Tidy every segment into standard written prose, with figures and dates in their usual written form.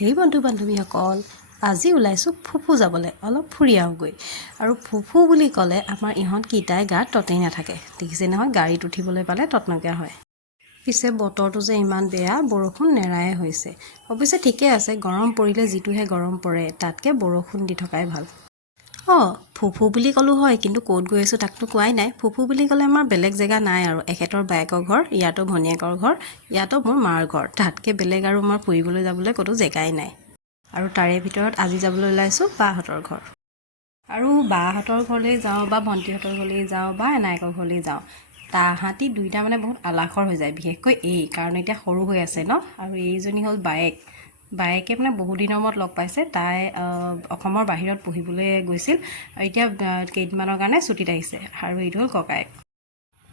হেই বন্ধু বান্ধৱীসকল, আজি ওলাইছোঁ ফুফু যাবলৈ, অলপ ফুৰি আহোঁগৈ। আৰু ফুফু বুলি ক'লে আমাৰ ইহঁত কেইটাই গাত ততেই নাথাকে। দেখিছে নহয়, গাড়ীত উঠিবলৈ পালে ততনকীয়া হয়। পিছে বতৰটো যে ইমান বেয়া, বৰষুণ নেৰায়ে হৈছে। অৱশ্যে ঠিকে আছে, গৰম পৰিলে যিটোহে গৰম পৰে, তাতকৈ বৰষুণ দি থকাই ভাল। ফুফু বুলি ক'লোঁ হয়, কিন্তু ক'ত গৈ আছোঁ তাকতো কোৱাই নাই। ফুফু বুলি ক'লে আমাৰ বেলেগ জেগা নাই আৰু। এখেতৰ বায়েকৰ ঘৰ, ইয়াতো ভনীয়েকৰ ঘৰ, ইয়াতো মোৰ মাৰ ঘৰ। তাতকৈ বেলেগ আৰু আমাৰ ফুৰিবলৈ যাবলৈ ক'তো জেগাই নাই। আৰু তাৰে ভিতৰত আজি যাবলৈ ওলাইছোঁ বাহঁতৰ ঘৰ। আৰু বাহঁতৰ ঘৰলৈ যাওঁ বা ভণ্টিহঁতৰ ঘৰলৈ যাওঁ বা এনায়েকৰ ঘৰলৈ যাওঁ, তাহাঁতি দুইটা মানে বহুত আলাসৰ হৈ যায়। বিশেষকৈ কাৰণ এতিয়া সৰু হৈ আছে ন। আৰু এইজনী হ'ল বায়েকে মানে বহুত দিনৰ মূৰত লগ পাইছে। তাই অসমৰ বাহিৰত পঢ়িবলৈ গৈছিল আৰু এতিয়া কেইদিনমানৰ কাৰণে ছুটীত আহিছে। আৰু এইটো হ'ল ককায়েক।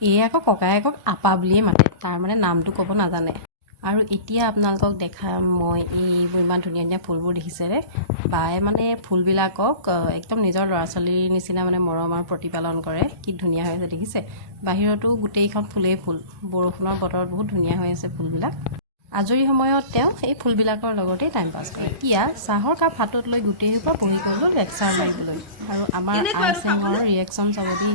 এই আকৌ ককায়েকক আপা বুলিয়ে মাতে, তাৰ মানে নামটো ক'ব নাজানে। আৰু এতিয়া আপোনালোকক দেখাম মই এইবোৰ ইমান ধুনীয়া ধুনীয়া ফুলবোৰ দেখিছেনে। বায়ে মানে ফুলবিলাকক একদম নিজৰ ল'ৰা ছোৱালীৰ নিচিনা মানে মৰম আৰু প্ৰতিপালন কৰে। কি ধুনীয়া হৈ আছে দেখিছে। বাহিৰতো গোটেইখন ফুলেই ফুল। বৰষুণৰ বতৰত বহুত ধুনীয়া হৈ আছে ফুলবিলাক। আজৰি সময়ত তেওঁ এই ফুলবিলাকৰ লগতেই টাইম পাছ কৰে। এতিয়া চাহৰ কাপ হাতত লৈ গোটেইসোপা বহি গ'লোঁ লেকচাৰ মাৰিবলৈ। আৰু আমাৰ আইচেঙৰ ৰিয়েকশ্যন চাব দেই।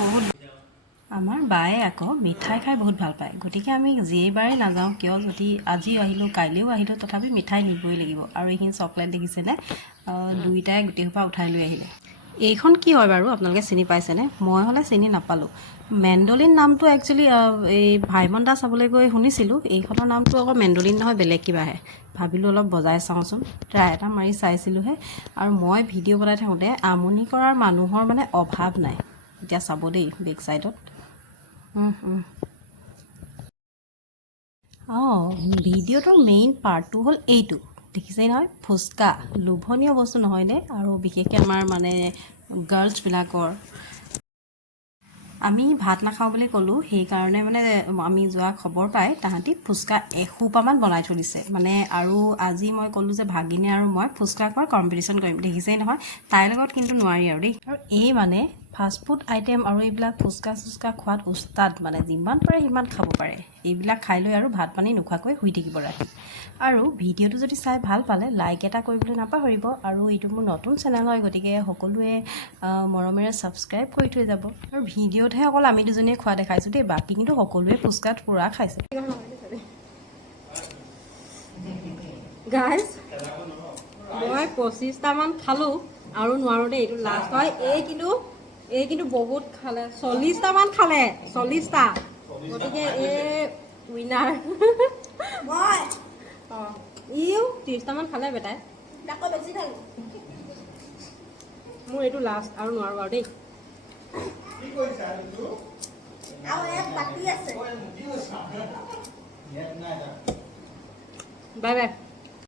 বহুত আমাৰ বায়ে আকৌ মিঠাই খাই বহুত ভাল পায়। গতিকে আমি যেইবাৰেই নাযাওঁ কিয়, যদি আজি আহিলোঁ কাইলৈও আহিলোঁ, তথাপি মিঠাই নিবই লাগিব। আৰু এইখিনি চকলেট দেখিছেনে, দুইটাই গোটেইসোপা উঠাই লৈ আহিলে। এইখন কি হয় বাৰু, আপোনালোকে চিনি পাইছেনে? মই হ'লে চিনি নাপালোঁ। মেণ্ডলিন নামটো একচুৱেলি এই ভাইমন দা চাবলৈ গৈ শুনিছিলোঁ। এইখনৰ নামটো আকৌ মেণ্ডলিন নহয়, বেলেগ কিবাহে। ভাবিলোঁ অলপ বজাই চাওঁচোন, ট্ৰাই এটা মাৰি চাইছিলোঁহে। আৰু মই ভিডিঅ' বনাই থাকোঁতে আমনি কৰাৰ মানুহৰ মানে অভাৱ নাই। এতিয়া চাব দেই বেক চাইডত। ভিডিঅ'টোৰ মেইন পাৰ্টটো হ'ল এইটো। দেখিছেই নহয়, ফুচকা লোভনীয় বস্তু নহয়নে? আৰু বিশেষকৈ আমাৰ মানে গাৰ্লছবিলাকৰ। আমি ভাত নাখাওঁ বুলি ক'লোঁ, সেইকাৰণে মানে আমি যোৱা খবৰ পাই তাহাঁতি ফুচকা এসোপামান বনাই থৈ দিছে মানে। আৰু আজি মই ক'লোঁ যে ভাগিনে আৰু মই ফুচকা খোৱাৰ কম্পিটিশ্যন কৰিম। দেখিছেই নহয়, তাইৰ লগত কিন্তু নোৱাৰি আৰু দেই। আৰু এই মানে ফাষ্টফুড আইটেম আৰু এইবিলাক ফুচকা চুচকা খোৱাত উস্তাদ মানে। যিমান পাৰে সিমান খাব পাৰে। এইবিলাক খাই লৈ আৰু ভাত পানী নোখোৱাকৈ শুই থাকিব ৰাতি। আৰু ভিডিঅ'টো যদি চাই ভাল পালে লাইক এটা কৰিবলৈ নাপাহৰিব। আৰু এইটো মোৰ নতুন চেনেল হয়, গতিকে সকলোৱে মৰমেৰে ছাবস্ক্ৰাইব কৰি থৈ যাব। আৰু ভিডিঅ'তহে অকল আমি দুজনীয়ে খোৱা দেখাইছোঁ দেই, বাকী কিন্তু সকলোৱে ফুচকাত পূৰা খাইছে। গাইজ, মই 25টামান খালোঁ আৰু নোৱাৰোঁ দেই, এইটো লাষ্ট হয়। এই কিন্তু বহুত খালে, 40টামান খালে, 40টা। গতিকে এই উইনাৰ মই। ইও 30টামান খালে বেটাই, বেছি খালোঁ। মোৰ এইটো লাষ্ট আৰু নোৱাৰোঁ আৰু দেই। Bye bye.